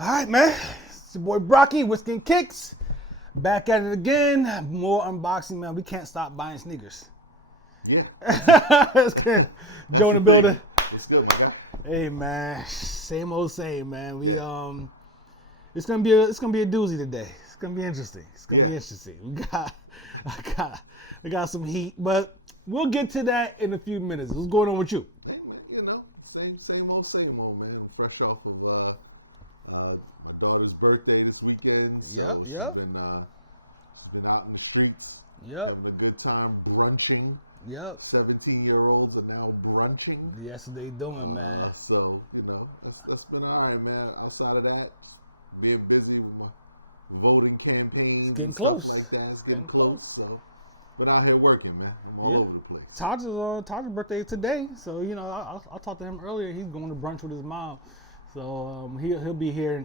All right, man. It's your boy Brocky, Whiskey and Kicks. Back at it again. More unboxing, man. We can't stop buying sneakers. Yeah. It's good. Joe in the building. It's good, my guy. Hey, man. Same old same, man. It's gonna be a doozy today. It's gonna be interesting. Be interesting. I got some heat, but we'll get to that in a few minutes. What's going on with you? Hey, man, same old, man. I'm fresh off of my daughter's birthday this weekend. Yep. Been out in the streets. Yep. Having a good time brunching. Yep. 17-year-olds are now brunching. Yes, they doing, man. So, that's been all right, man. Outside of that, being busy with my voting campaigns. It's getting and close. Stuff like that. It's getting close. So, been out here working, man. I'm all over the place. Taj's birthday is today, so I talked to him earlier. He's going to brunch with his mom, so he'll be here,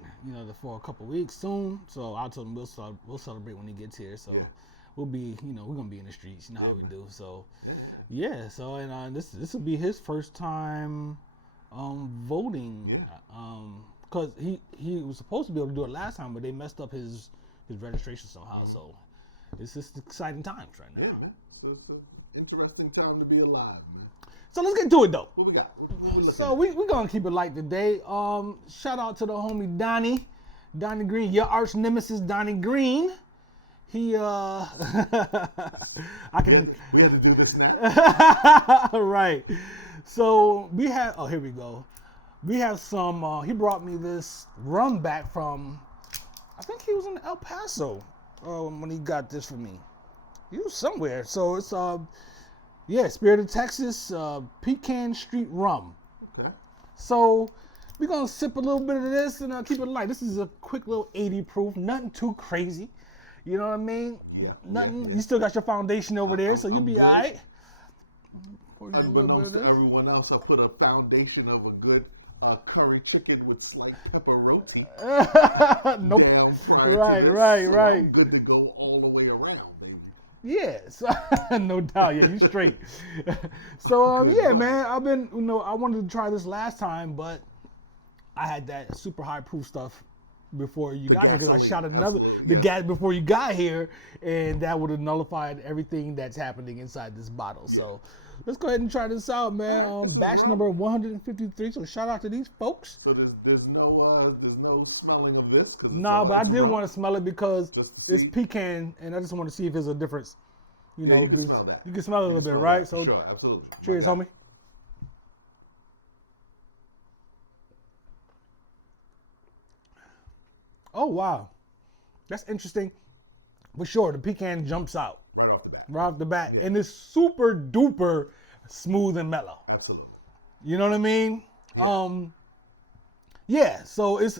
for a couple weeks soon. So I told him we'll celebrate when he gets here. So we'll be, we're gonna be in the streets. You know how we do. So So and this will be his first time voting. Because he was supposed to be able to do it last time, but they messed up his registration somehow. So it's just exciting times right now. Yeah, man. So it's an interesting time to be alive, man. So let's get to it though. What we got? So we're gonna keep it light today. Shout out to the homie Donnie Green, your arch nemesis Donnie Green. He We had to do this now. Right. So we have here we go. We have some he brought me this rum back from, I think he was in El Paso when he got this for me. He was somewhere. So it's Spirit of Texas Pecan Street Rum. Okay. So we're gonna sip a little bit of this and keep it light. This is a quick little 80 proof, nothing too crazy. You know what I mean? Yeah. Nothing. You still got your foundation over there, so you'll be all right. Unbeknownst to everyone else, I put a foundation of a good curry chicken with sliced pepper roti. Nope. Down Right. I'm good to go all the way around, baby. Yes, no doubt. Yeah, you straight. So man, I've been, I wanted to try this last time, but I had that super high proof stuff before you got here because I shot the gas before you got here, and that would have nullified everything that's happening inside this bottle. Yeah. So let's go ahead and try this out, man. Batch number 153. So shout out to these folks. So there's no smelling of this. Nah, but I did want to smell it because it's pecan, and I just want to see if there's a difference. You can smell that. You can smell it a little bit, right? So sure, absolutely. Cheers, homie. Oh, wow. That's interesting. For sure, the pecan jumps out. Right off the bat. Right off the bat. Yeah. And it's super duper smooth and mellow. Absolutely. You know what I mean? Yeah. So it's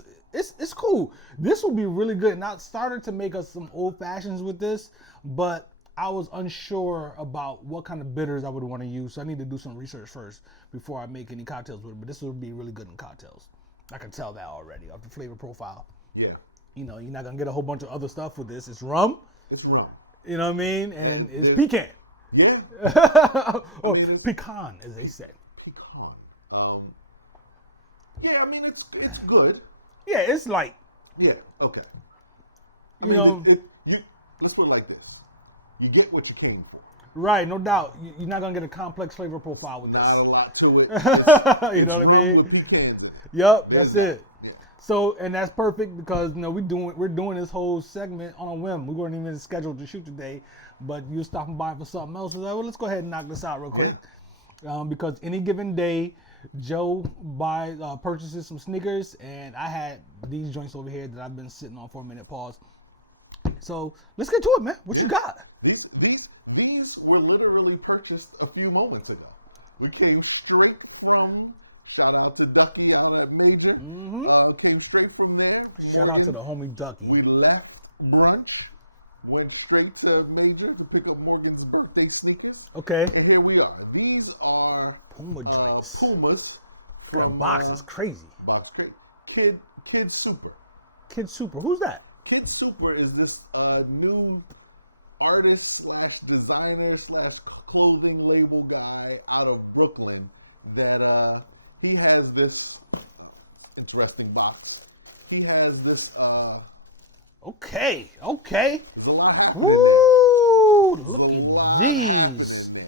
cool. This will be really good. And I started to make us some old fashions with this, but I was unsure about what kind of bitters I would want to use. So I need to do some research first before I make any cocktails with it. But this will be really good in cocktails. I can tell that already off the flavor profile. Yeah. You're not going to get a whole bunch of other stuff with this. It's rum. It's rum. You know what I mean? And it's pecan. Yeah. Pecan, as they say. Pecan. Yeah, I mean, it's good. Yeah, it's light. Yeah, okay. Let's put it like this. You get what you came for. Right, no doubt. You're not going to get a complex flavor profile with this. Not a lot to it. You know what I mean? With pecans. Yep, that's it. Yeah. So, and that's perfect because we're doing this whole segment on a whim. We weren't even scheduled to shoot today, but you were stopping by for something else. I was like, well, let's go ahead and knock this out real quick. Yeah. Because any given day, Joe purchases some sneakers, and I had these joints over here that I've been sitting on for a minute. Pause. So let's get to it, man. What you got? These were literally purchased a few moments ago. We came straight from. Shout out to Ducky out at Major. Mm-hmm. Came straight from there. Shout out to the homie Ducky. We left brunch, went straight to Major to pick up Morgan's birthday sneakers. Okay. And here we are. These are Puma joints. Pumas. That box is crazy. Box crazy. Kid Super. Kid Super. Who's that? Kid Super is this new artist / designer / clothing label guy out of Brooklyn that he has this interesting box he has this. Okay. There's a lot happening. Woo! There's Look a at lot these. happening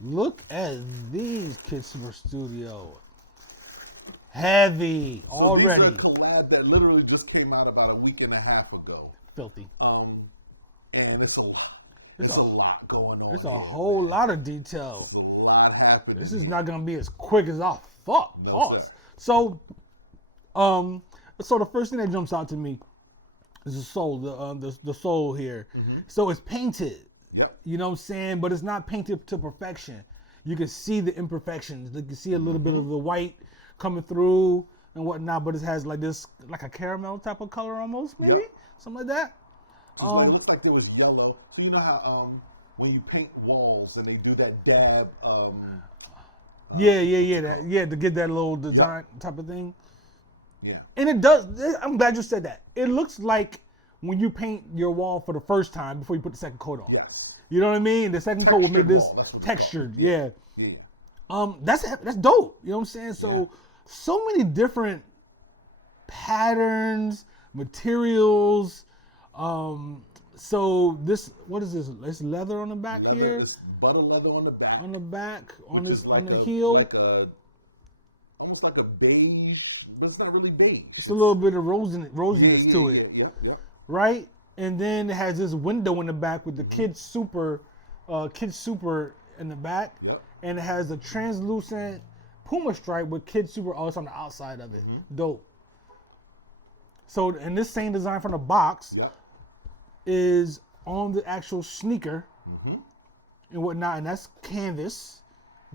there. Look at these, Kid Super Studio. Heavy already. These are a collab that literally just came out about a week and a half ago. Filthy. And it's a lot going on. It's a whole lot of detail. There's a lot happening. This is not gonna be as quick as I thought. No, Pause. So the first thing that jumps out to me is the sole, the sole here. Mm-hmm. So it's painted. Yep. You know what I'm saying? But it's not painted to perfection. You can see the imperfections. You can see a little bit of the white coming through and whatnot, but it has like this, like a caramel type of color almost, maybe? Yep. Something like that. It looks like there was yellow. So you know how when you paint walls and they do that dab. To get that little design type of thing. Yeah. And it does. I'm glad you said that. It looks like when you paint your wall for the first time before you put the second coat on. Yes. You know what I mean? The second coat will make this textured. Yeah. That's dope. You know what I'm saying? So many different patterns, materials. So this, what is this? It's leather on the back here. It's butter leather on the back. On the back, on this, like on the heel. Almost like a beige, but it's not really beige. It's a little bit of rosiness to it. Yep. Right? And then it has this window in the back with the Kid Super in the back. Yep. And it has a translucent PUMA stripe with Kid Super. Oh, it's on the outside of it. Mm-hmm. Dope. So, and this same design from the box is on the actual sneaker and whatnot, and that's canvas.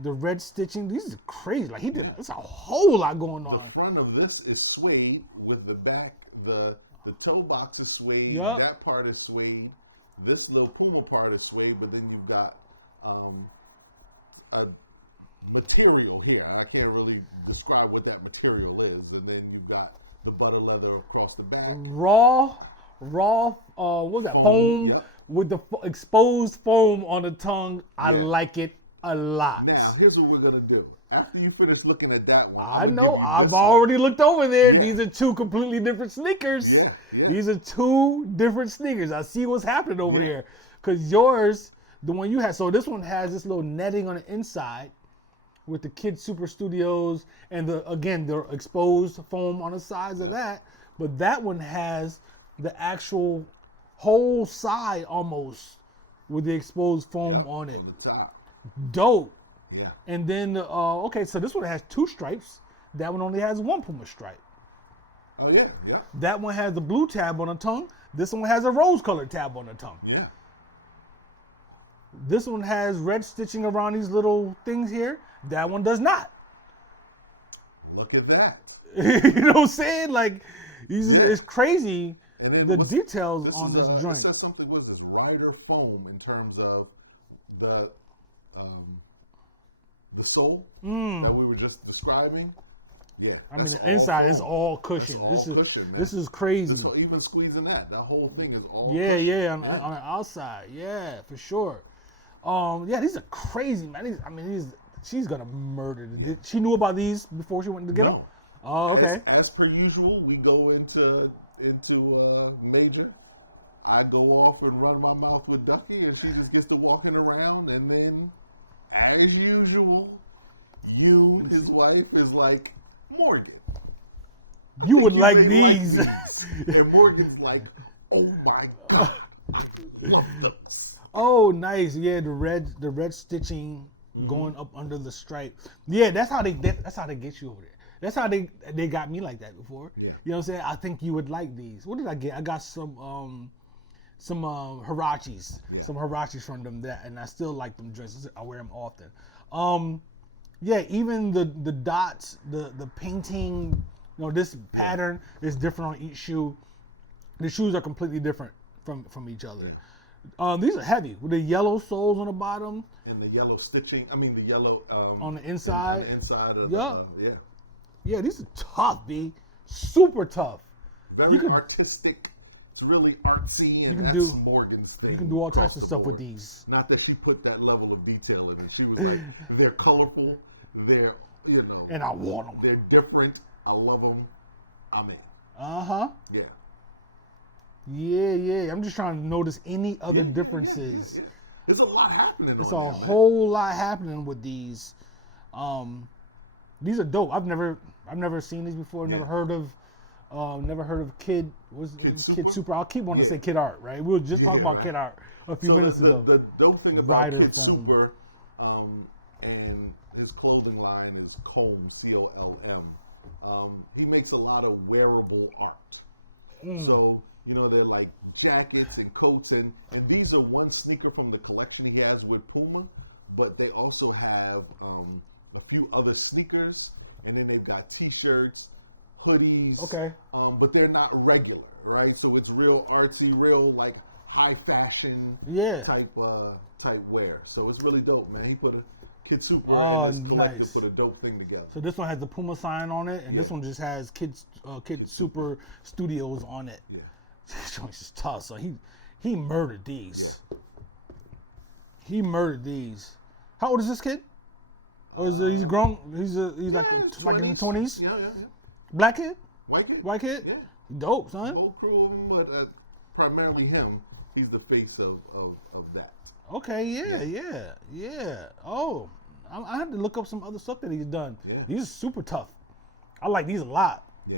The red stitching, these are crazy. Like he did, it's a whole lot going on. The front of this is suede with the back, the toe box is suede. Yep. That part is suede. This little PUMA part is suede, but then you've got a material here. I can't really describe what that material is. And then you've got the butter leather across the back. Raw, what was that? Foam with the exposed foam on the tongue. I like it a lot. Now, here's what we're going to do. After you finish looking at that one. I know. I've already looked over there. Yeah. These are two completely different sneakers. Yeah. These are two different sneakers. I see what's happening over there. Because yours, the one you had, so this one has this little netting on the inside with the Kid Super Studios and the exposed foam on the sides of that. But that one has the actual whole side almost with the exposed foam on it. On the top. Dope. Yeah. And then, so this one has two stripes. That one only has one PUMA stripe. Oh, yeah. That one has the blue tab on the tongue. This one has a rose-colored tab on the tongue. Yeah. This one has red stitching around these little things here. That one does not. Look at that. You know what I'm saying? Like, it's crazy. And then the details on this joint. It says something, what is this? Rider foam in terms of the sole that we were just describing. Yeah. I mean, the inside is all cushion. This is crazy. Even squeezing that whole thing is all cushion. On the outside. Yeah, for sure. These are crazy, man. She's gonna murder. She knew about these before she went to get them? Oh, okay. As per usual, we go into Major. I go off and run my mouth with Ducky, and she just gets to walking around, and then, as usual, his wife, is like, Morgan, you would like these. And Morgan's like, oh my God, I love those. Oh, nice. Yeah, the red stitching going up under the stripe. Yeah, that's how they get you over there. That's how they got me like that before. Yeah. You know what I'm saying? I think you would like these. What did I get? I got some Hirachis. Yeah. Some Hirachis from them, and I still like them dresses. I wear them often. Even the dots, the painting, this pattern is different on each shoe. The shoes are completely different from each other. Yeah. These are heavy with the yellow soles on the bottom and the yellow stitching. I mean the yellow on the inside. On the inside of Yeah, these are tough, B. Super tough. Very artistic. It's really artsy, and that's Morgan's thing. You can do all types of stuff with these. Not that she put that level of detail in it. She was like, they're colorful, they're, and I want them. They're different. I love them. I'm in. Uh-huh. Yeah. Yeah. I'm just trying to notice any other differences. Yeah. There's a lot happening. It's on a there, whole lot happening with these. These are dope. I've never seen these before. Yeah. Never heard of Kid. Kid Super. I'll keep wanting to say Kid Art. Right. We were just talking about Kid Art a few minutes ago. The dope thing about Rider Kid foam. Super, and his clothing line is Colm, COLM. He makes a lot of wearable art. So they're like jackets and coats, and these are one sneaker from the collection he has with PUMA, but they also have a few other sneakers, and then they've got T-shirts, hoodies. Okay. But they're not regular, right? So it's real artsy, real like high fashion type wear. So it's really dope, man. He put a Kid Super in his collection, put a dope thing together. So this one has the Puma sign on it, and this one just has Kid Super Studios on it. Yeah. This joint's just tough. So he murdered these. Yeah. He murdered these. How old is this kid? Or is he's grown? He's like in the 20s. Yeah. Black kid? White kid? Yeah. Dope, son. The whole crew of them, but primarily him. He's the face of that. Okay, yeah. Oh, I have to look up some other stuff that he's done. Yeah. These are super tough. I like these a lot. Yeah.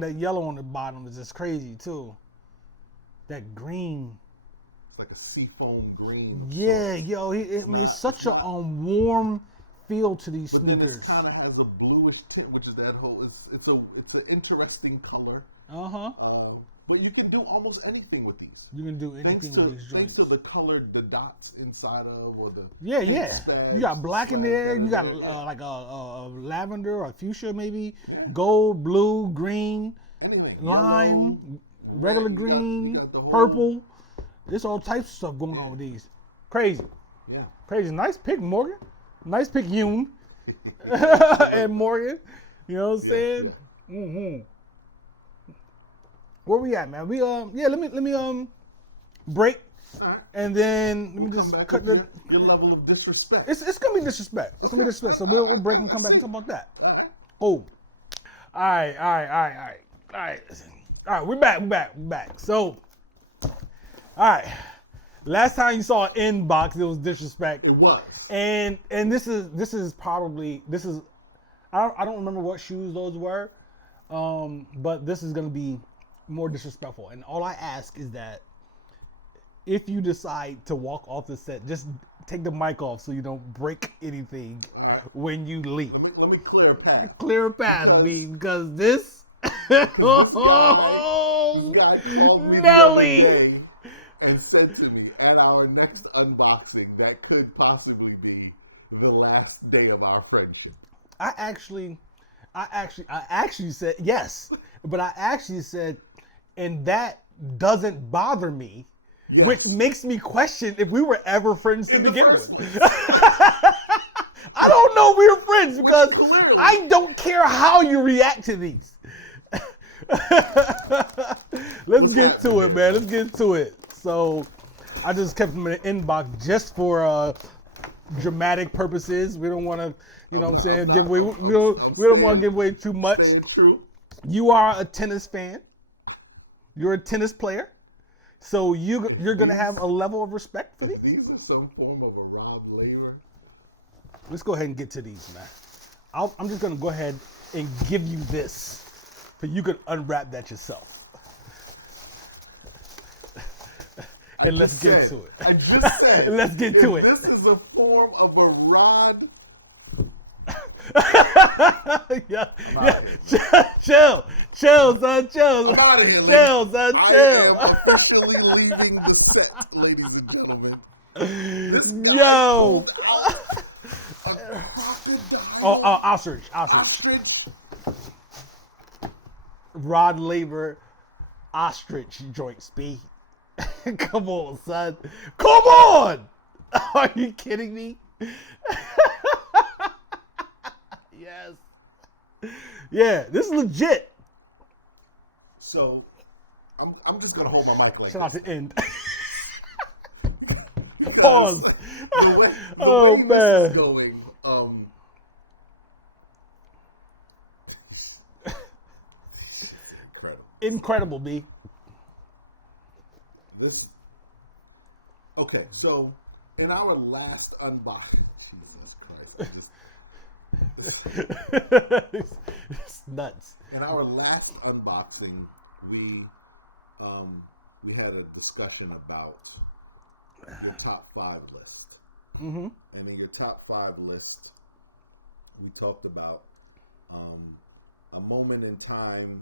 That yellow on the bottom is just crazy too. That green. It's like a seafoam green. Yeah, yo, it's such a warm feel to these sneakers. It kind of has a bluish tint, which is that whole. It's an interesting color. But you can do almost anything with these. You can do anything with these joints. Thanks to the dots inside of, or the You got black in there. You got like a lavender or fuchsia maybe, gold, blue, green, lime, yellow, regular green, you got purple. There's all types of stuff going on with these. Crazy. Yeah. Crazy. Nice pick, Morgan. Nice pick, Yoon. And Morgan. You know what I'm saying? Yeah. Where we at, man? Let me break, and then let me just cut your level of disrespect. It's gonna be disrespect. It's gonna be disrespect. So we'll break and come back and talk about that. Oh, all right. We're back. So, all right. Last time you saw an inbox, it was disrespect. It was. And this is probably I don't remember what shoes those were, but this is gonna be more disrespectful. And all I ask is that if you decide to walk off the set, just take the mic off so you don't break anything when you leave. Let me clear a path. Clear a path, because this guy called me Nelly the other day and said to me, at our next unboxing, that could possibly be the last day of our friendship. I actually said yes, but I actually said, and that doesn't bother me, which makes me question if we were ever friends to begin with. I don't know if we were friends because I don't care how you react to these. Let's get to it, man. Let's get to it. So I just kept them in the inbox just for dramatic purposes. We don't want to, you know what I'm saying, give away. We don't want to give away too much. You are a tennis fan. You're a tennis player. So you're gonna have a level of respect for these. These are some form of a Rod Laver. Let's go ahead and get to these, man. I'm just gonna go ahead and give you this, so you can unwrap that yourself. And let's get to it. I just said. Let's get to it. This is a form of a Rod. Yeah. Chill, son, chill. I'm out of here, chill, son, chill. I am officially leaving the set, ladies and gentlemen. Yo. Ostrich. Rod Laver, ostrich joints, B. Come on, son. Come on! Are you kidding me? Yes. Yeah, this is legit. So, I'm just gonna hold my mic like. Shout out to End. Pause. The way man. This is going, incredible, B. This. Okay, so in our last unboxing, Jesus Christ, It's nuts. in our last unboxing, we had a discussion about your top 5 list. Mm-hmm. And in your top 5 list, we talked about a moment in time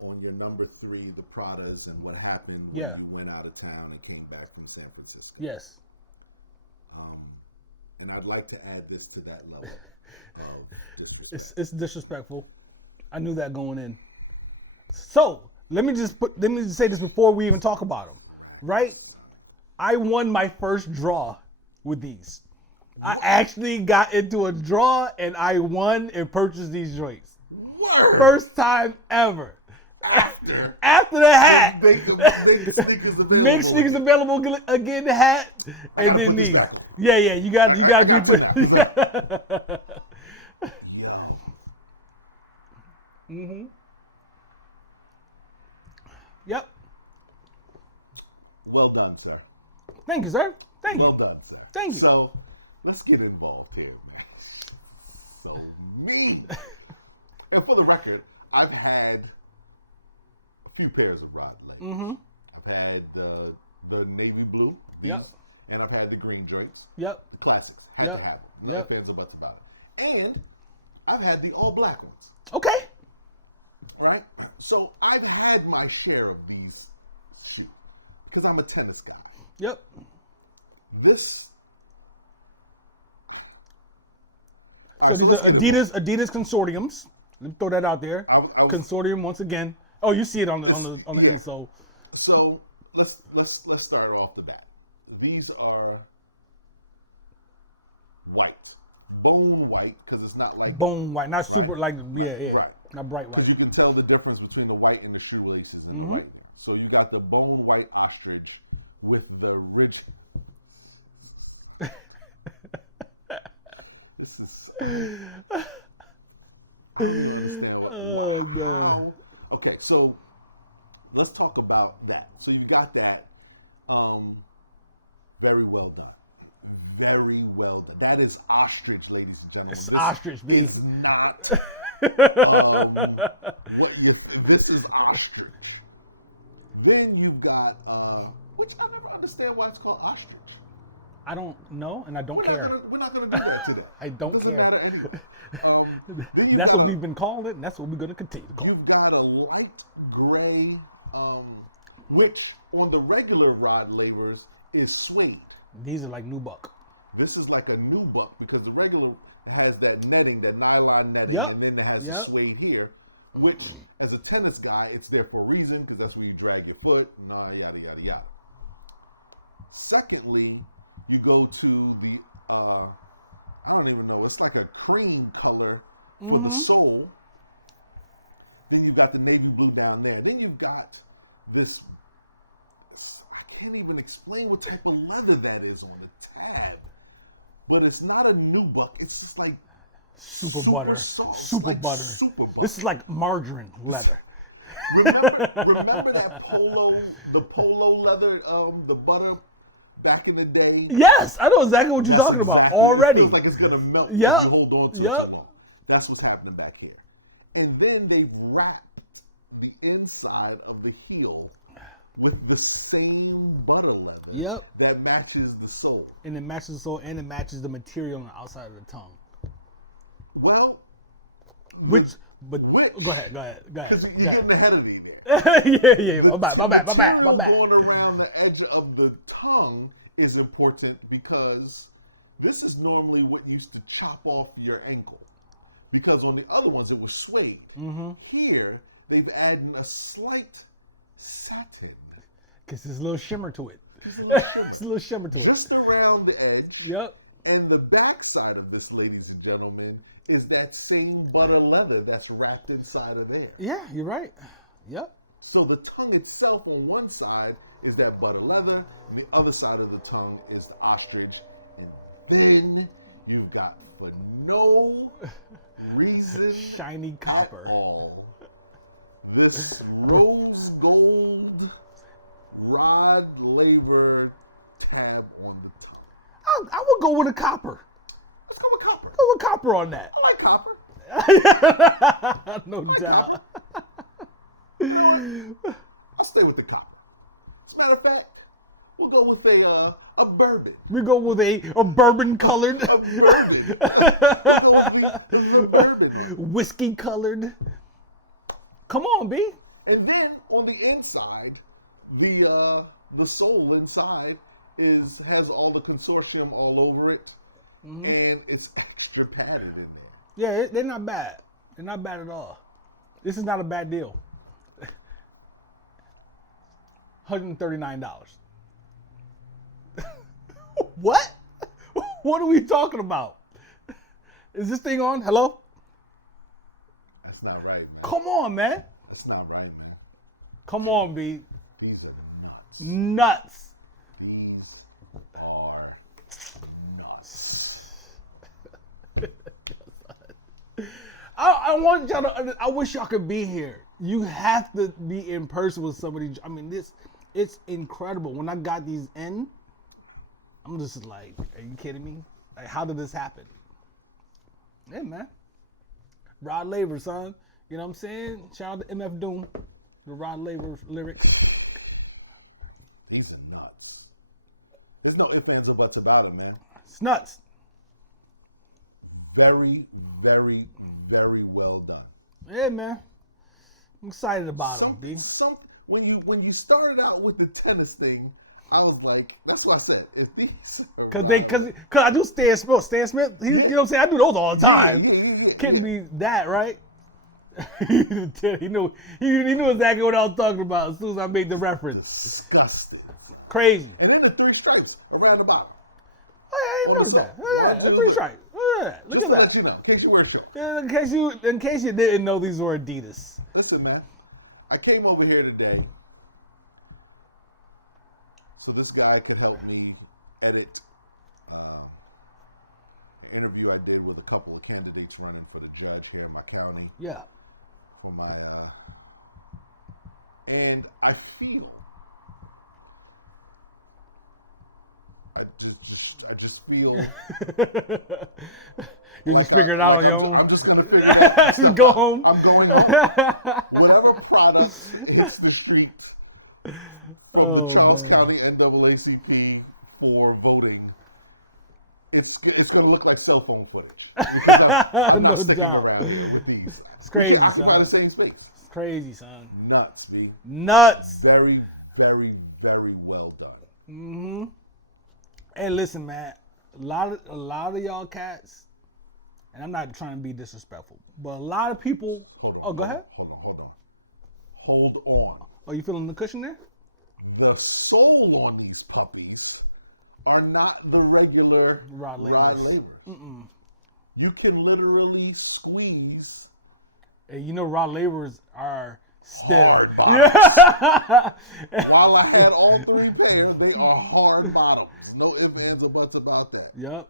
on your number 3, the Pradas, and what happened when you went out of town and came back from San Francisco. Yes. And I'd like to add this to that level of disrespect. It's disrespectful. I knew that going in. So let me just say this before we even talk about them. Right? I won my first draw with these. I actually got into a draw and I won and purchased these joints. Word. First time ever. After the hat. Make sneakers available again, the hat, and then these. Yeah, you got to be. Mm-hmm. Yep. Well done, sir. Thank you, sir. Thank you. Well done, sir. Thank you. So let's get involved here, man. So mean. And for the record, I've had a few pairs of Rod Laver. Mm-hmm. I've had the navy blue. Yep. And I've had the green joints. Yep. The classics. Had to have them. No ifs and buts about it. And I've had the all black ones. Okay. Right? So I've had my share of these shoes because I'm a tennis guy. Yep. This. So these are Adidas consortiums. Let me throw that out there. Consortium once again. Oh, you see it on the insole. So let's start off the bat. These are white, bone white, because it's not like bone white, not super right. right. Right. Not bright white. Because you can tell the difference between the white and the shoelaces and the white. So you got the bone white ostrich with the ridge. This is. Oh man. Okay, so let's talk about that. So you got that. Very well done. Very well done. That is ostrich, ladies and gentlemen. It's ostrich, B. It's not. This is ostrich. Then you've got, which I never understand why it's called ostrich. I don't know, and I don't care. We're not going to do that today. I don't Doesn't care. Matter anyway. That's what we've been calling it, and that's what we're going to continue to call it. You've got a light gray, which on the regular Rod Lavers is suede. These are like nubuck. This is like a nubuck because the regular has that netting, that nylon netting, and then it has the suede here, which, as a tennis guy, it's there for a reason because that's where you drag your foot, yada, yada, yada. Secondly, you go to the, I don't even know, it's like a cream color for the sole. Then you've got the navy blue down there. Then you've got this, I can't even explain what type of leather that is on the tag. But it's not a nubuck. It's just like super butter. Soft. Super like butter. Super butter. This is like margarine leather. Remember that the polo leather, the butter back in the day? Yes, I know exactly what you're talking about already. It feels like it's going to melt if Yep. you hold on to it Yep. too long. That's what's happening back here. And then they wrapped the inside of the heel with the same butter leather that matches the sole. And it matches the sole and it matches the material on the outside of the tongue. Well, Which go ahead. Because you're getting ahead of me there. yeah. My bad. Going around the edge of the tongue is important because this is normally what used to chop off your ankle. Because on the other ones it was suede. Here they've added a slight satin. Because there's a little shimmer to it. There's a little shimmer to it. Just around the edge. Yep. And the back side of this, ladies and gentlemen, is that same butter leather that's wrapped inside of there. Yeah, you're right. Yep. So the tongue itself on one side is that butter leather, and the other side of the tongue is the ostrich. And then you've got, for no reason shiny copper. at all, this rose gold Rod Laver tab on the top. I would go with a copper. Let's go with copper. Go with copper on that. I like copper. No doubt. I'll stay with the copper. As a matter of fact, we'll go with a bourbon. We go with a bourbon colored. A bourbon. A bourbon. Whiskey colored. Come on, B. And then on the inside, the sole inside has all the consortium all over it, and it's extra padded in there. Yeah, they're not bad. They're not bad at all. This is not a bad deal. $139. What? What are we talking about? Is this thing on? Hello? That's not right, man. Come on, man. That's not right, man. Come on, B. These are nuts. Nuts. These are nuts. I want y'all to. I wish y'all could be here. You have to be in person with somebody. I mean, it's incredible. When I got these in, I'm just like, are you kidding me? Like, how did this happen? Yeah, man. Rod Laver, son. You know what I'm saying? Shout out to MF Doom, the Rod Laver lyrics. These are nuts. There's no ifs, ands, or buts about it, man. It's nuts. Very, very, very well done. Yeah, man. I'm excited about them, B. When you started out with the tennis thing, I was like, that's what I said. If these Cause I do Stan Smith. Stan Smith, you know what I'm saying? I do those all the time. Couldn't be that, right? he knew exactly what I was talking about as soon as I made the reference. Disgusting. Crazy. And then the 3 stripes around the bottom. Oh, yeah, I didn't notice that. Oh, yeah, 3 stripes. Oh, yeah, look at that. Let you know, in case you weren't sure. Yeah, in case you didn't know these were Adidas. Listen, man. I came over here today, so this guy could help me edit an interview I did with a couple of candidates running for the judge here in my county. Yeah. On my and I feel I just feel you just figure it out on your own. I'm just gonna figure it out. Just go home. I'm going home. Whatever product hits the streets from the Charles County NAACP for voting, it's gonna look like cell phone footage. I'm no not sticking doubt. around with these. It's crazy, I occupy son. the same space. It's crazy, son. Nuts, B. Nuts. Very, very, very well done. Mm-hmm. Hey, listen, man. A lot of y'all cats, and I'm not trying to be disrespectful, but a lot of people. Go ahead. Hold on. Oh, you feeling the cushion there? The sole on these puppies are not the regular Rod Lavers. Mm-mm. You can literally squeeze. And you know, Rod Lavers are still hard bottoms. Yeah. While I had all 3 pairs, they are hard bottoms. No ifs, ands, or buts about that. Yep.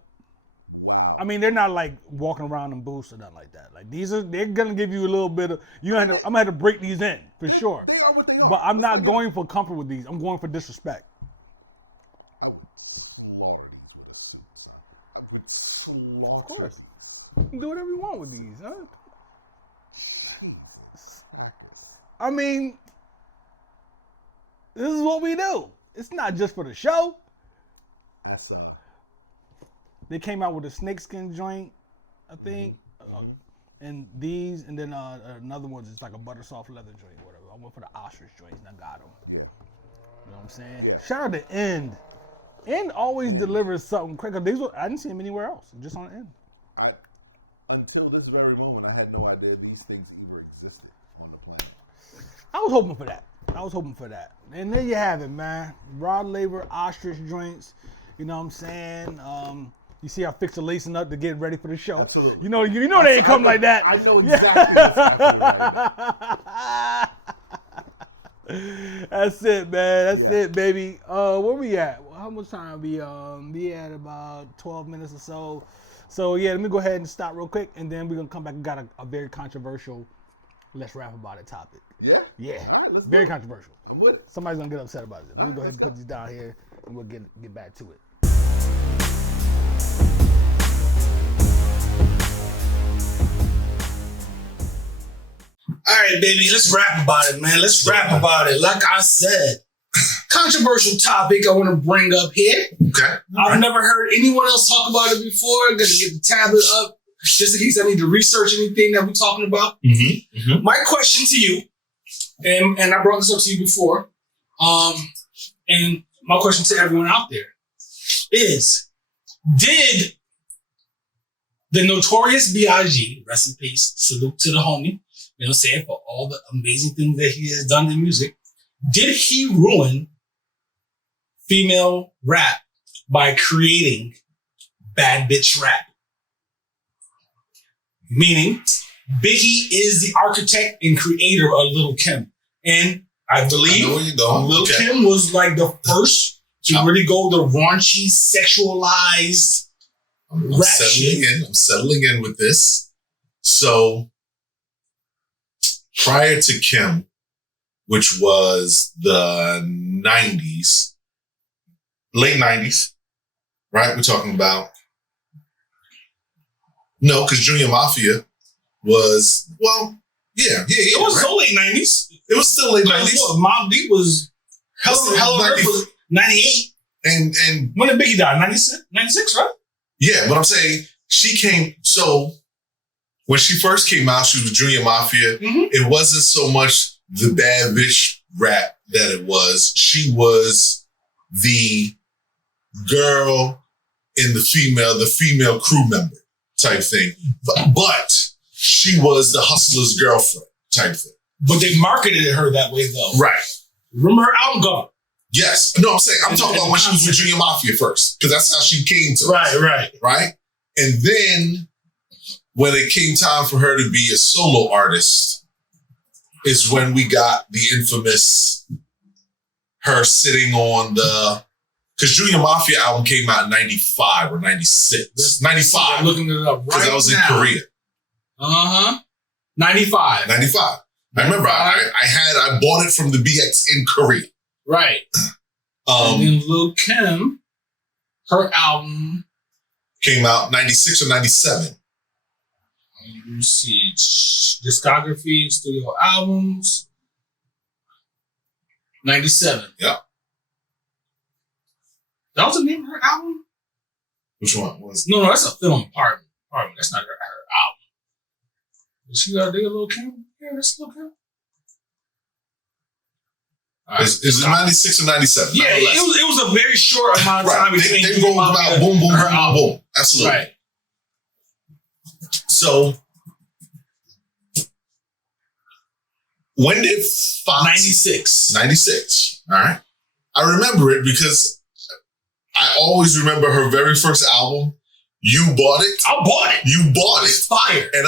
Wow. I mean, they're not like walking around in boots or nothing like that. Like they're gonna give you a little bit of. I'm gonna have to break these in for sure. They are what they are. But I'm not going for comfort with these. I'm going for disrespect. I would slaughter these with a suit, son. I would slaughter. Of course. You can do whatever you want with these, huh? Jesus Christ. I mean, this is what we do. It's not just for the show. That's They came out with a snakeskin joint, I think, and these, and then another one's just like a butter soft leather joint, or whatever. I went for the ostrich joints and I got them. Yeah. You know what I'm saying? Yeah. Shout out to End. End always delivers something quick. I didn't see him anywhere else, just on End. Until this very moment, I had no idea these things even existed on the planet. I was hoping for that. And there you have it, man. Rod Laver ostrich joints. You know what I'm saying? You see I fixed the lacing up to get ready for the show. Absolutely. You know they ain't come like that. I know exactly what's happening. That's it, man. That's it, baby. Where we at? How much time we at about 12 minutes or so. So yeah, let me go ahead and stop real quick, and then we're gonna come back and got a very controversial let's rap about it topic. Yeah? Yeah. All right, let's Very go. controversial. I'm with it. Somebody's gonna get upset about it. We'll Alright, go ahead and let's put these down here, and we'll get back to it. All right, baby, let's rap about it, man. Let's rap about it. Like I said, controversial topic I want to bring up here. Okay. I've never heard anyone else talk about it before. I'm gonna get the tablet up just in case I need to research anything that we're talking about. My question to you, and I brought this up to you before, and my question to everyone out there is, did the Notorious B.I.G., rest in peace, salute to the homie, you know what I'm saying, for all the amazing things that he has done in music, did he ruin female rap by creating bad bitch rap? Meaning, Biggie is the architect and creator of Lil' Kim. And I believe Lil' Kim was like the first to really go the raunchy, sexualized rap shit. I'm settling in with this. So, prior to Kim, which was the 90s, late 90s, right? We're talking about. No, because Junior Mafia was, well, yeah. It was so late 90s. It was still late 90s. Mobb Deep was, Hell Earth was 98. And when did Biggie die? 96, right? Yeah, but I'm saying she came, so when she first came out, she was with Junior Mafia. It wasn't so much the bad bitch rap that it was. She was the girl in the female crew member type thing. But she was the hustler's girlfriend type thing. But they marketed her that way though. Right. Remember her album cover? Yes. No, I'm talking about when she was with Junior Mafia first, because that's how she came to us. Right. And then when it came time for her to be a solo artist is when we got the infamous her sitting on the, because Junior Mafia album came out in 95 or 96. 95. I'm looking it up right now. Because I was in Korea. 95. 95. I remember I bought it from the BX in Korea. Right. And then Lil' Kim, her album came out 96 or 97. Let me see. Discography, studio albums. 97. Yeah. That was the name of her album? Which one was? No, that's a film. Pardon. That's not her album. Did she got a Lil' Kim? Yeah, that's Lil' Kim. Right. Is it 96 or 97? Yeah, it was a very short amount of time between. They go about boom, boom, boom, boom. Absolutely. Right. So, when did Fox... 96. 96. All right. I remember it because I always remember her very first album. You bought it. I bought it. You bought it. It's fire. And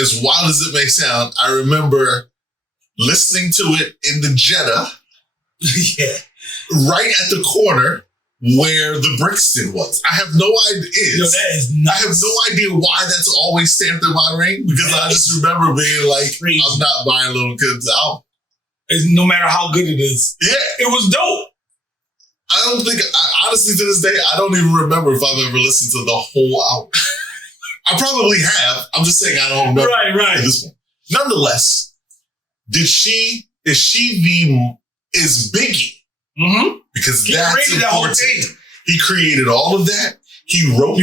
as wild as it may sound, I remember listening to it in the Jetta. Yeah. Right at the corner where the Brixton was. I have no idea. Yo, that is nuts. I have no idea why that's always stamped in my ring, because I just remember being like, crazy. I'm not buying Lil' Kim's album. No matter how good it is. Yeah. It was dope. I don't think, honestly, to this day, I don't even remember if I've ever listened to the whole album. I probably have. I'm just saying I don't remember. Right. At this point. Nonetheless, is Biggie? Because that's important. He created all of that. He wrote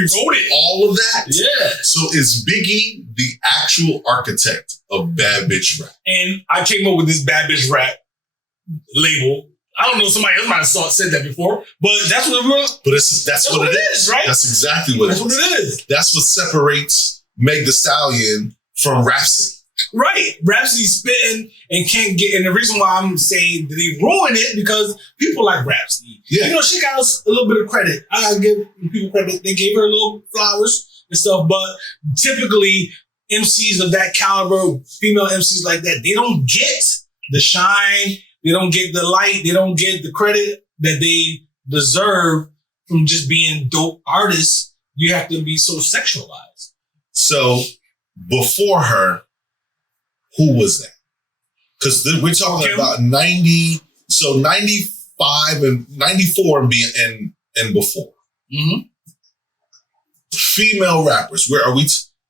all of that. Yeah. So is Biggie the actual architect of bad bitch rap? And I came up with this bad bitch rap label. I don't know, somebody else might have said that before, but that's what it was. But that's what it is, right? That's exactly what it is. That's what separates Meg Thee Stallion from Rhapsody. Right. Rhapsody spitting and can't get, and the reason why I'm saying that he ruined it because people like Rhapsody. Yeah. You know, she got us a little bit of credit. I gotta give people credit. They gave her little flowers and stuff, but typically MCs of that caliber, female MCs like that, they don't get the shine, they don't get the light, they don't get the credit that they deserve from just being dope artists. You have to be so sexualized. So before her, who was that? Because we're talking about 90, so 95 and 94 and before. Mm-hmm. Female rappers, where are we?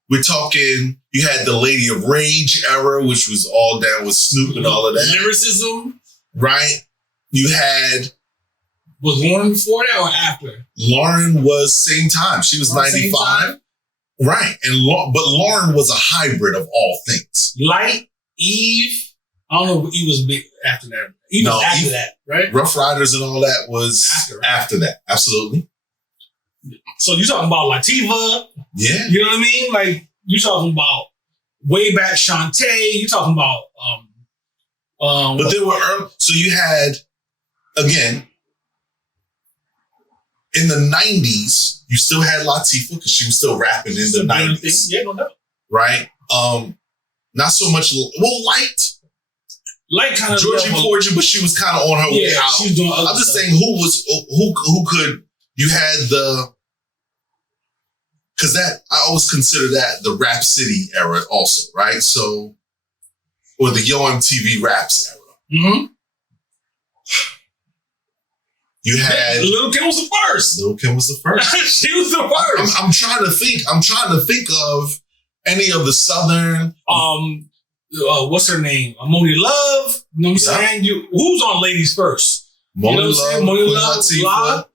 We're talking, you had the Lady of Rage era, which was all down with Snoop and all of that. Lyricism. Right? You had... Was Lauren before that or after? Lauren was same time. She was 95. Right. But Lauren was a hybrid of all things. Light, Eve. I don't know if Eve was big after that. Eve was after that, right? Rough Riders and all that was after that. Absolutely. So you're talking about Latifah. Yeah. You know what I mean? Like, you're talking about way back Shantae. You're talking about... but there were... So you had, again... In the 90s, you still had Latifah because she was still rapping in the 90s. Yeah, no doubt. Right? Not so much... Well, Light kind of... Georgie Porgy, but she was kind of on her way out. She was doing other I'm just stuff. saying who could... You had the... Because that... I always consider that the Rap City era also, right? So... Or the Yo MTV Raps era. Mm-hmm. You had Lil' Kim was the first. Lil' Kim was the first. She was the first. I'm trying to think. I'm trying to think of any of the Southern. What's her name? Moni Love. You know what I'm saying? Who's on Ladies First? Moni Love. Moni Love.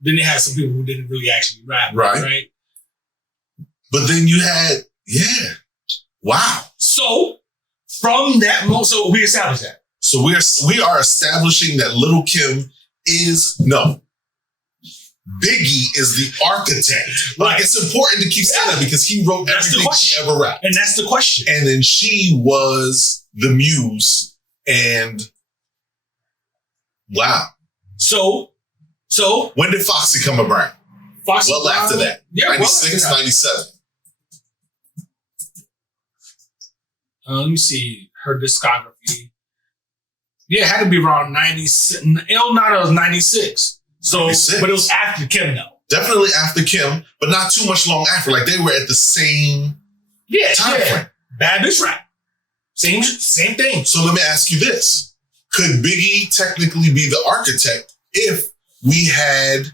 Then they had some people who didn't really actually rap. Right. But then you had wow. So from that moment, so we established that. So we are establishing that Lil' Kim is Biggie is the architect. Like, it's important to keep saying that because he wrote everything she ever rapped. And that's the question. And then she was the muse. And wow. So when did Foxy come around? Well after that. Yeah, 96, 97. Let me see her discography. Yeah, it had to be around 96. El Nada was 96. So, 96. But it was after Kim, though. Definitely after Kim, but not too much long after. Like, they were at the same time frame. Bad Bitch Rap. Same thing. So let me ask you this. Could Biggie technically be the architect if we had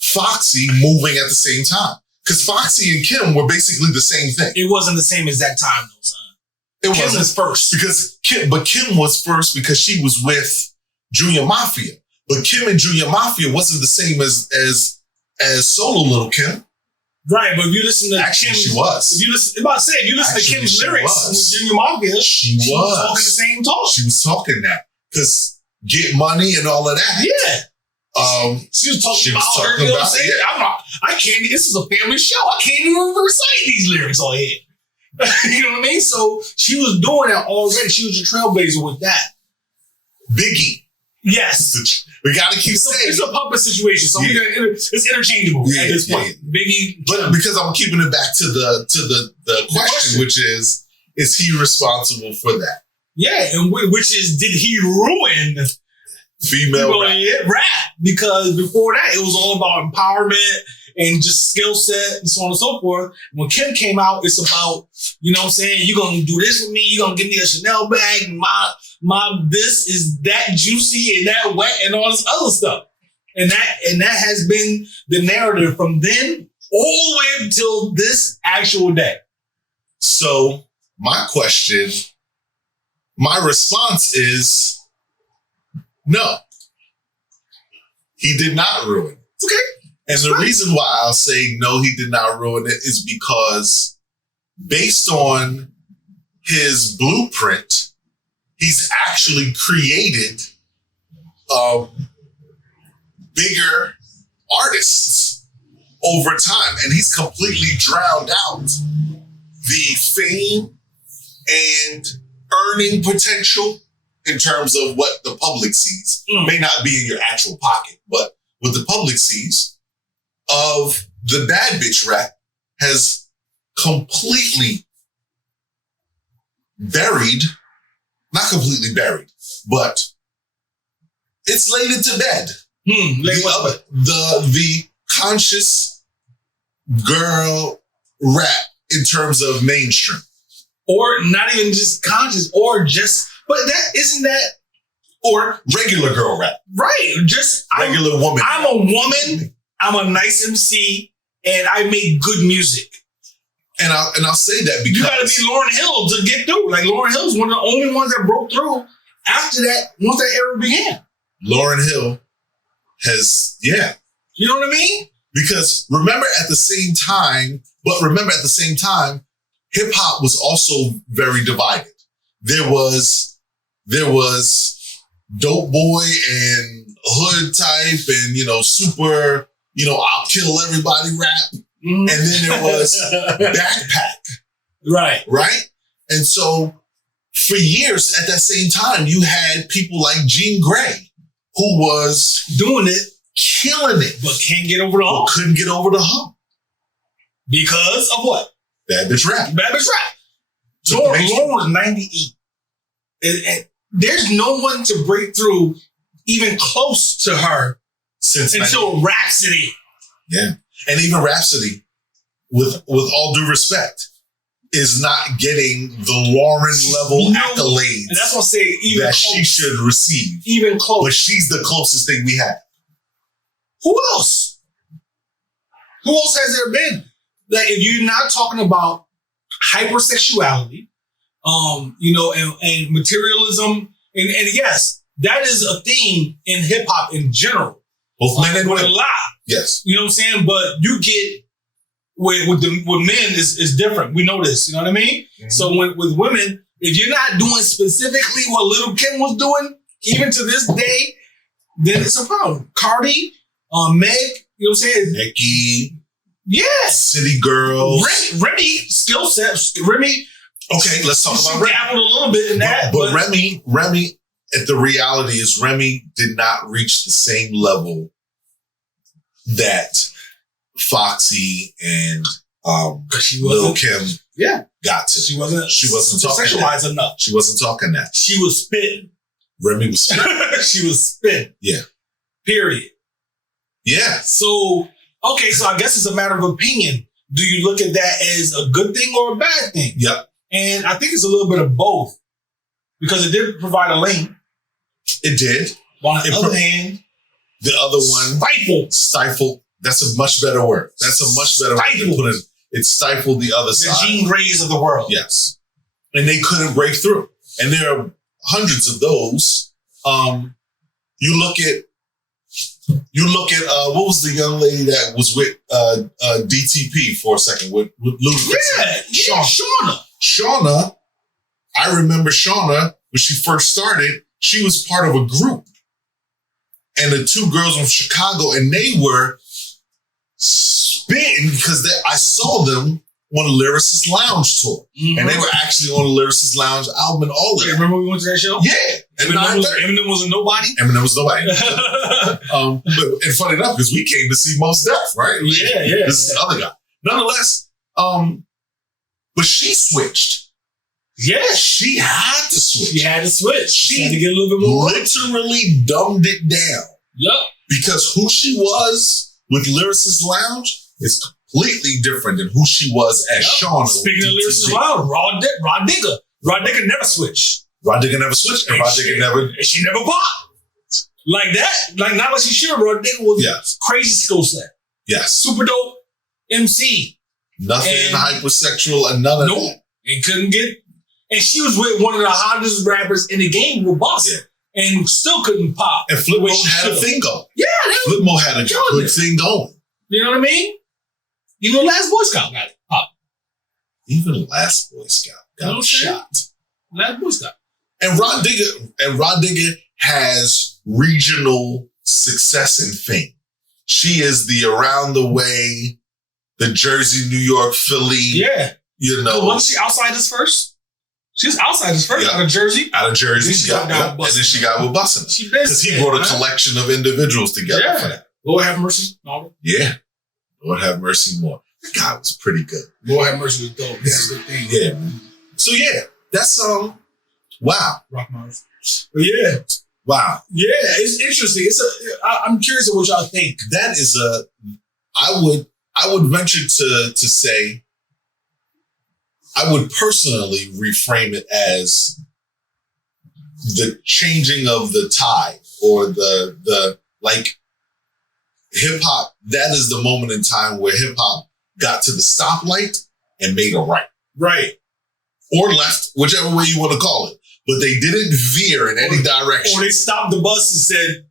Foxy moving at the same time? Because Foxy and Kim were basically the same thing. It wasn't the same exact time, though, son. Kim was first. But Kim was first because she was with Junior Mafia. But Kim and Junior Mafia wasn't the same as solo Lil' Kim. Right, but if you listen to Kim's... She was. If you listen to Kim's lyrics with Junior Mafia, she was talking the same talk. She was talking that. Because Get Money and all of that. Yeah. She was talking about her. I can't, this is a family show. I can't even recite these lyrics all here. You know what I mean? So she was doing that already. She was a trailblazer with that. Biggie. Yes. We got to keep saying. It's a puppet situation. So it's interchangeable at this point. Biggie. But because I'm keeping it back to the question, which is he responsible for that? Yeah. And which is, did he ruin female rap? Because before that, it was all about empowerment and just skill set and so on and so forth. When Kim came out, it's about, you know what I'm saying, you're going to do this with me, you're going to give me a Chanel bag, and my this is that juicy and that wet and all this other stuff. And that has been the narrative from then all the way until this actual day. So my response is no. He did not ruin it. It's okay. And the reason why I'll say no, he did not ruin it is because based on his blueprint, he's actually created bigger artists over time. And he's completely drowned out the fame and earning potential in terms of what the public sees. May not be in your actual pocket, but what the public sees of the bad bitch rap has completely buried, not completely buried, but it's laid it to bed. The conscious girl rap in terms of mainstream. or not even just conscious, or just, but that isn't that, or regular girl rap. right? Just Regular woman. I'm a woman. I'm a nice MC, and I make good music. And I'll say that because You got to be Lauryn Hill to get through. Like Lauryn Hill's one of the only ones that broke through after that, once that era began. Lauryn Hill has, You know what I mean? because remember at the same time, hip hop was also very divided. There was dope boy and hood type and, super, I'll kill everybody rap. Mm-hmm. And then there was backpack, right? And so for years at that same time, you had people like Jean Grey, who was Doing it, killing it, but can't get over the hump. couldn't get over the hump. Because of what? Bad bitch rap. Bad bitch rap. Took the Lauren mainstream. was 98. And there's no one to break through even close to her Since until Rhapsody. Yeah. And even Rhapsody, with all due respect, is not getting the Lauren level accolades And that's what I'm saying, even that close. she should receive. Even close. But she's the closest thing we have. Who else? Who else has there been? Like, if you're not talking about hypersexuality, and materialism, and yes, that is a theme in hip hop in general. Both men and With a women. lot. Yes. You know what I'm saying? But you get with men is different. We know this. You know what I mean? Mm-hmm. So with women, if you're not doing specifically what Lil' Kim was doing, even to this day, then it's a problem. Cardi, Meg, you know what I'm saying? Nicki, Yes. City Girls. Remy skill set. Remy. Okay, let's talk She about Remy. dabbled a little bit in that, But Remy, the reality is Remy did not reach the same level that Foxy and Lil' Kim got to. She wasn't talking sexualized that. enough. She wasn't talking that. She was spitting. Remy was spitting. She was spitting. Yeah. Period. Yeah. So I guess it's a matter of opinion. Do you look at that as a good thing or a bad thing? Yep. And I think it's a little bit of both, because it did provide a lane. It did. On the other hand, the other one stifled. That's a much better word. That's a much better word to put it. It stifled the other side. The Jean Greys of the world. Yes. And they couldn't break through. And there are hundreds of those. You look at what was the young lady that was with DTP for a second with Ludacris? Shauna. I remember Shauna when she first started. She was part of a group, and the two girls from Chicago, and they were spitting because I saw them on the Lyricist Lounge tour, and they were actually on the Lyricist Lounge album and all of that. Remember we went to that show? Yeah. Eminem was a nobody? Eminem was nobody. And funny enough, because we came to see Mos Def, right? Yeah. This is the other guy. Nonetheless, but she switched. Yes. She had to switch. She had to switch. She had to get a little bit more. Literally dumbed it down. Yep. Because who she was with Lyricist Lounge is completely different than who she was as Shauna. Speaking of Lyricist Lounge, Rod Digger. Rod Digger never switched. Rod Digger never switched, and Rod Digger never. She never popped. Like that. Like, not like she should. Rod Digger was crazy skill set. Yes. Super dope MC. Nothing hypersexual and none of that. And couldn't get. And she was with one of the hottest rappers in the game with Boss. Yeah. And still couldn't pop. And Flipmo had a thing going. Yeah. Flipmo had a good thing going. You know what I mean? Even Last Boy Scout got it pop. Even Last Boy Scout got shot. Last Boy Scout. And Rod Digger has regional success and fame. She is the around the way, the Jersey, New York, Philly. Yeah. You know. Wasn't she Outsiders first? She was Outsiders first, out of Jersey. Out of Jersey, and then she got with Bussin'. Because he brought a collection of individuals together for that. Lord have mercy. Yeah. Lord have mercy more. That guy was pretty good. Lord have mercy was dope. This is the thing. Yeah. So that's wow. Rock Mars. But yeah. Wow. Yeah, it's interesting. I'm curious of what y'all think. That is I would venture to say I would personally reframe it as the changing of the tide, or the like, hip hop. That is the moment in time where hip hop got to the stoplight and made a right. Right. Or left, whichever way you want to call it. But they didn't veer in any direction. Or they stopped the bus and said,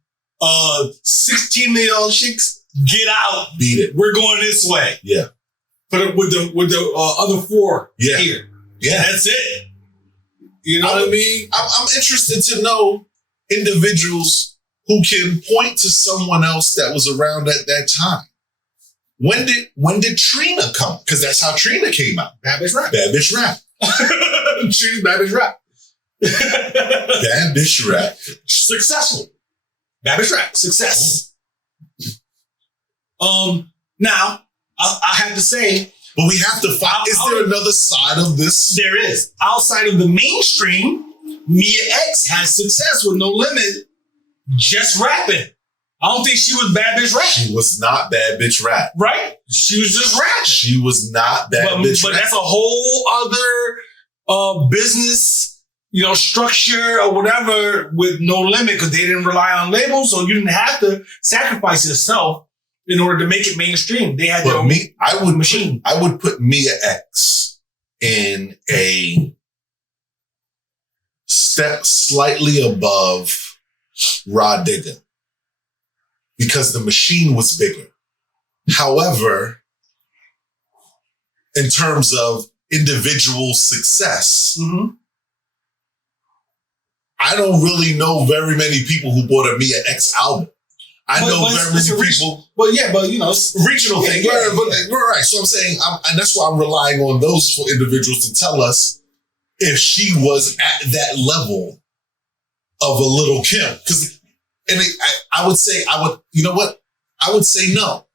16 million chicks, get out. Beat it. We're going this way. Yeah. But with the other four here. Yeah. That's it. You know what I mean? I'm interested to know individuals who can point to someone else that was around at that time. When did Trina come? Because that's how Trina came out. Bad Bitch Rap. Bad Bitch Rap. She's Bad Bitch Rap. Bad Bitch Rap. Successful. Bad Bitch Rap. Success. Now, I have to say, but we have to find, is there another side of this? There is. Outside of the mainstream, Mia X has success with No Limit just rapping. I don't think she was Bad Bitch Rap. She was not Bad Bitch Rap. Right? She was just rapping. She was not Bad Bitch Rap. But that's a whole other business, structure or whatever with No Limit, because they didn't rely on labels, so you didn't have to sacrifice yourself in order to make it mainstream. They had their own machine. I would put Mia X in a step slightly above Rod Digger, because the machine was bigger. However, in terms of individual success, I don't really know very many people who bought a Mia X album. I know very many people. Well, yeah, but it's regional thing. Yeah, right. So I'm saying, and that's why I'm relying on those individuals to tell us if she was at that level of a Little Kim. Because, I would say, you know what? I would say no.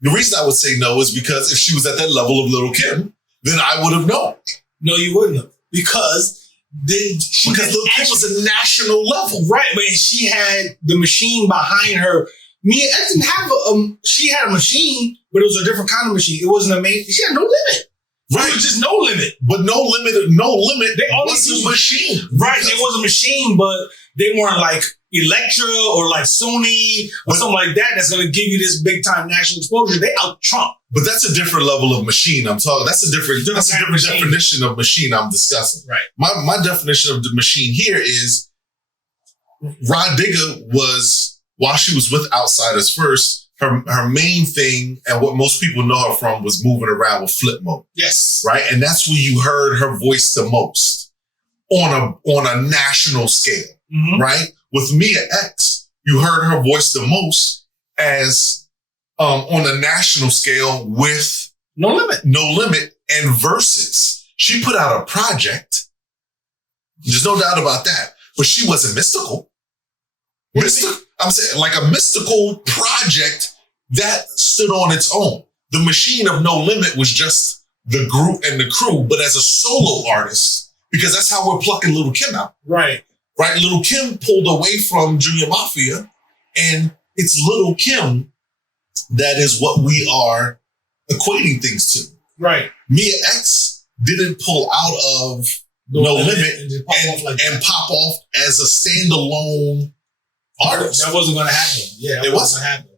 The reason I would say no is because if she was at that level of Little Kim, then I would have known. No, you wouldn't have. Because Little Kim was a national level. Right, but she had the machine behind her. Mia X didn't have she had a machine, but it was a different kind of machine. It wasn't she had No Limit. Right. It was just No Limit. But No Limit, they was a machine. Right, it was a machine, but they weren't like Elektra or like Sony or something like that that's going to give you this big time national exposure. They out Trump. But that's a different level of machine I'm talking. That's a different definition of machine I'm discussing. Right. My definition of the machine here is Rod Digger was, while she was with Outsiders first, her main thing and what most people know her from was moving around with flip mode. Yes. Right. And that's where you heard her voice the most on a national scale. Right. With Mia X, you heard her voice the most as on a national scale with No Limit and Versus. She put out a project. There's no doubt about that. But she wasn't mystical. I'm saying like a mystical project that stood on its own. The machine of No Limit was just the group and the crew, but as a solo artist, because that's how we're plucking Little Kim out. Right. Right? Little Kim pulled away from Junior Mafia, and it's Little Kim that is what we are equating things to. Right. Mia X didn't pull out of No Limit and pop off as a standalone artist. That wasn't going to happen. Yeah, it wasn't going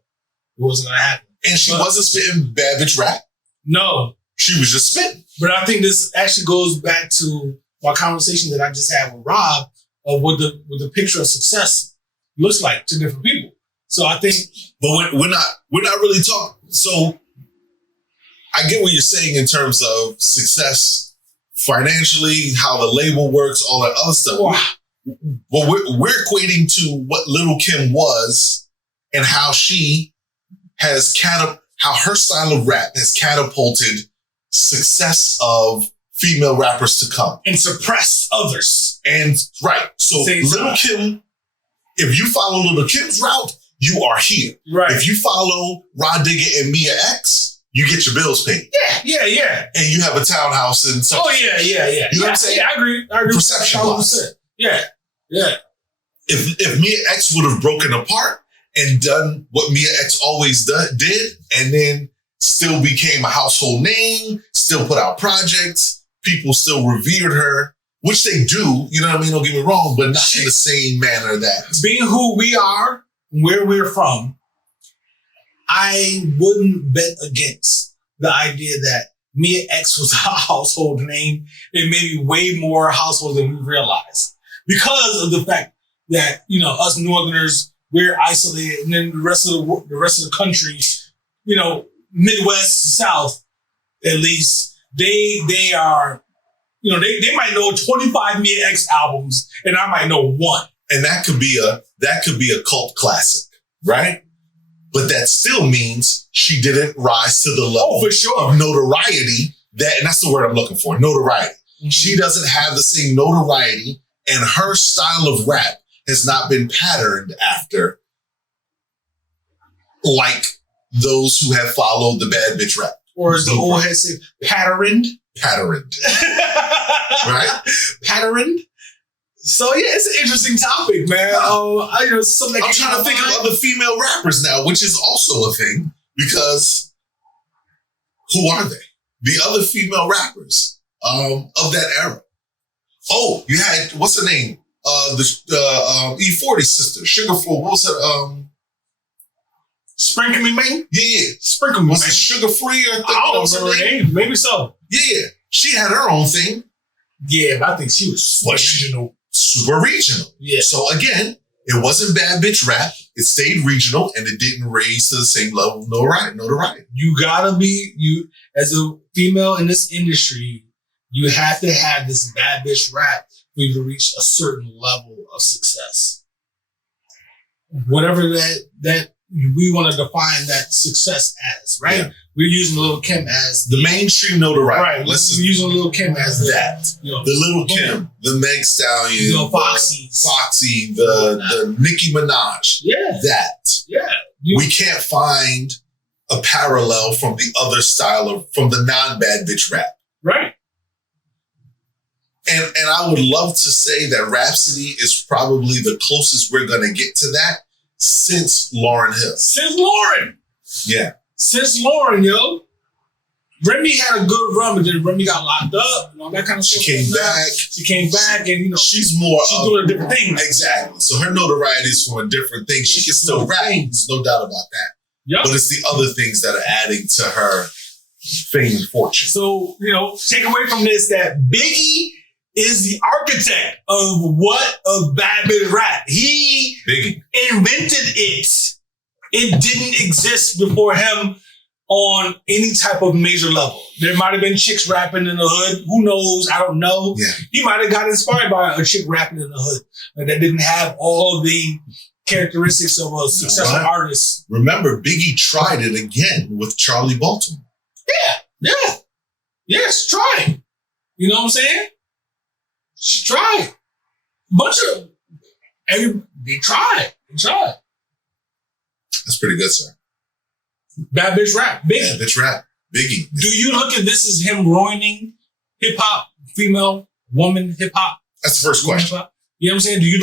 to happen. And she wasn't spitting Bad Bitch Rap. No. She was just spitting. But I think this actually goes back to my conversation that I just had with Rob of what the picture of success looks like to different people. So I think, but we're not really talking. So I get what you're saying in terms of success financially, how the label works, all that other stuff. Wow. But we're equating to what Little Kim was and how she has how her style of rap has catapulted success of female rappers to come and suppress others. And right, so Little Kim, if you follow Little Kim's route, you are here. Right. If you follow Rod Digger and Mia X, you get your bills paid. Yeah. And you have a townhouse in such. Oh yeah. You know what I'm saying? Yeah, I agree. Perception-wise. Yeah. If Mia X would have broken apart and done what Mia X always did, and then still became a household name, still put out projects, people still revered her, which they do, you know what I mean? Don't get me wrong, but not in the same manner that. Being who we are, where we're from, I wouldn't bet against the idea that Mia X was a household name and maybe way more household than we realize. Because of the fact that, you know, us Northerners, we're isolated, and then the rest of the country, you know, Midwest, South, at least, they are, you know, they might know 25 Mia X albums, and I might know one. And that could be a cult classic, right? But that still means she didn't rise to the level for sure. of notoriety and that's the word I'm looking for, notoriety. Mm-hmm. She doesn't have the same notoriety, and her style of rap has not been patterned after like those who have followed the bad bitch rap. Or as the old head say, patterned. Patterned. Right? Patterned. So yeah, it's an interesting topic, man. I'm trying to think of other female rappers now, which is also a thing, because who are they? The other female rappers of that era. Oh, you had, what's her name? The E40 sister, Sugarful. What was her? Sprinkle Me Man? Yeah. Sprinkle Me Man. Was it Sugar Free or I don't remember her name. Maybe so. Yeah. She had her own thing. Yeah, but I think she was regional. Super regional. Yeah. So again, it wasn't bad bitch rap. It stayed regional, and it didn't raise to the same level of notoriety. You gotta be, as a female in this industry, you have to have this bad bitch rap for you to reach a certain level of success. Whatever that we want to define that success as, right? Yeah. We're using Lil' Kim as the mainstream notoriety. Right. We're using Lil' Kim as that. You know, the Lil' Kim, the Meg Stallion, the Foxy, the Nicki Minaj. Yeah. That. Yeah. We can't find a parallel from the other style from the non-bad bitch rap. Right. And I would love to say that Rhapsody is probably the closest we're going to get to that since Lauryn Hill. Since Lauryn. Yeah. Since Lauryn, yo. Remy had a good run, but then Remy got locked up and all that kind of stuff. She came back and, you know. She's doing a different thing. Exactly. So her notoriety is from a different thing. She can still rap. There's no doubt about that. Yep. But it's the other things that are adding to her fame and fortune. So, you know, take away from this that Biggie is the architect of bad bitch rap. He invented it. It didn't exist before him on any type of major level. There might have been chicks rapping in the hood. Who knows? I don't know. Yeah. He might have got inspired by a chick rapping in the hood that didn't have all the characteristics of a successful artist. Remember, Biggie tried it again with Charlie Baltimore. Yeah. Yes, try it. You know what I'm saying? Try it. They tried. That's pretty good, sir. Bad bitch rap. Biggie. Bad bitch rap. Biggie. Do you look at this as him ruining hip hop, female, woman, hip hop? That's the first question. Hip-hop? You know what I'm saying? Do you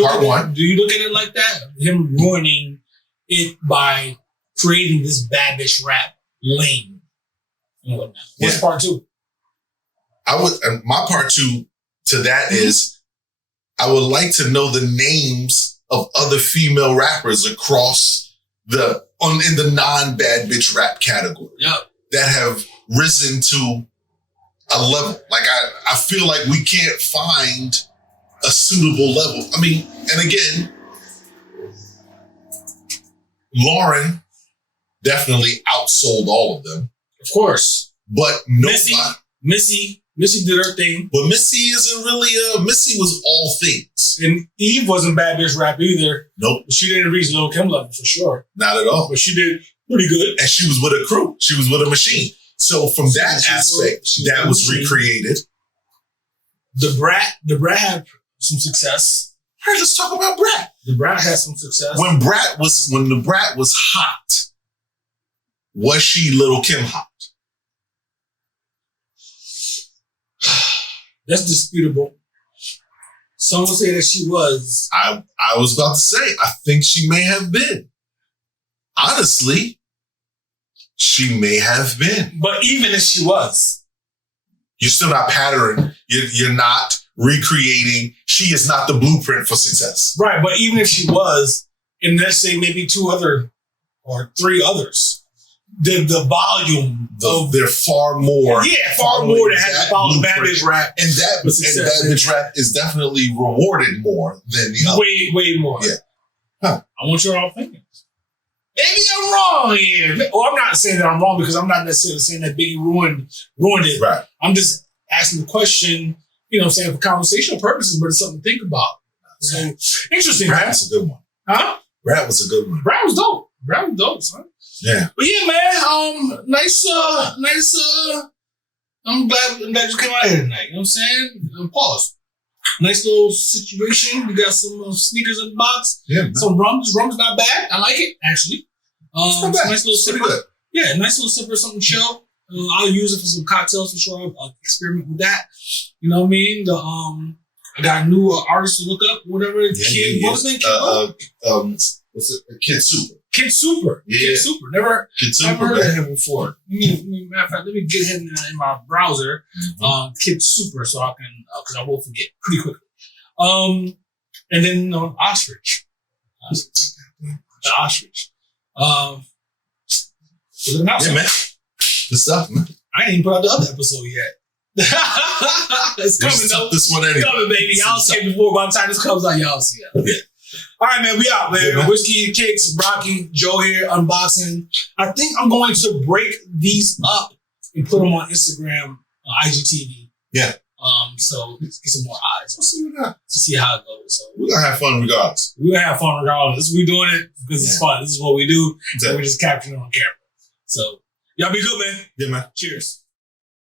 look at it like that? Him ruining it by creating this bad bitch rap lane and whatnot. What's part two? My part two to that is I would like to know the names of other female rappers across in the non-bad bitch rap category. Yep. That have risen to a level. Like I feel like we can't find a suitable level. I mean, and again, Lauryn definitely outsold all of them. Of course. But Missy did her thing. But Missy isn't really Missy was all things. And Eve wasn't bad bitch rap either. Nope. She didn't reach Lil' Kim level for sure. Not at all. But she did pretty good. And she was with a crew. She was with a machine. So from that aspect, that was recreated. The Brat had some success. All right, let's talk about Brat. The Brat had some success. When the Brat was hot, was she Lil' Kim hot? That's disputable. Some will say that she was. I was about to say, I think she may have been. Honestly, she may have been. But even if she was, You're still not patterning. You're not recreating. She is not the blueprint for success. Right, but even if she was, and let's say maybe 2 other or 3 others, the volume of they're far more. Yeah, far more that has to follow Bad Bitch Rap. And Bad Bitch Rap is definitely rewarded more than the other. Way more. Yeah. Huh. I want you all thinking. Maybe I'm wrong here. Well, I'm not saying that I'm wrong because I'm not necessarily saying that Biggie ruined it. Right. I'm just asking the question, you know what I'm saying, for conversational purposes, but it's something to think about. So, interesting, Rap man. was a good one. Huh? Rap was a good one. Rap was dope. Rap was dope, son. Yeah. But yeah, man, nice, I'm glad you came out here tonight. You know what I'm saying? Pause. Nice little situation. We got some sneakers in the box. Yeah, man. Some rums. Rums not bad. I like it, actually. It's not bad. Nice little Pretty sipper. good. Yeah, nice little sipper, something chill. I'll use it for some cocktails for sure. I'll experiment with that. You know what I mean? I got a new artist to look up, whatever. Kid, what's his name? What's it? Kid Super. Kid Super. Yeah. Kid Super. Never heard of him before. Matter of fact, let me get him in my browser. Kid Super, so I can, because I will forget pretty quickly. And then Ostrich. The Ostrich. Yeah, man. Good stuff, man. I ain't even put out the other episode yet. It's coming, though. This one anyway. It's coming, baby. Y'all see it before. By the time this comes out, y'all see it. Yeah. All right, man. We out, man. Yeah, man. Whiskey and Kicks, Brocky, Joe here, unboxing. I think I'm going to break these up and put them on Instagram, IGTV. Yeah. So get some more eyes. We'll see what to See how it goes. So we're gonna have fun regardless. we're gonna have fun regardless. We're doing it because it's fun. This is what we do. Exactly. And we're just capturing it on camera. So y'all be good, man. Yeah, man. Cheers.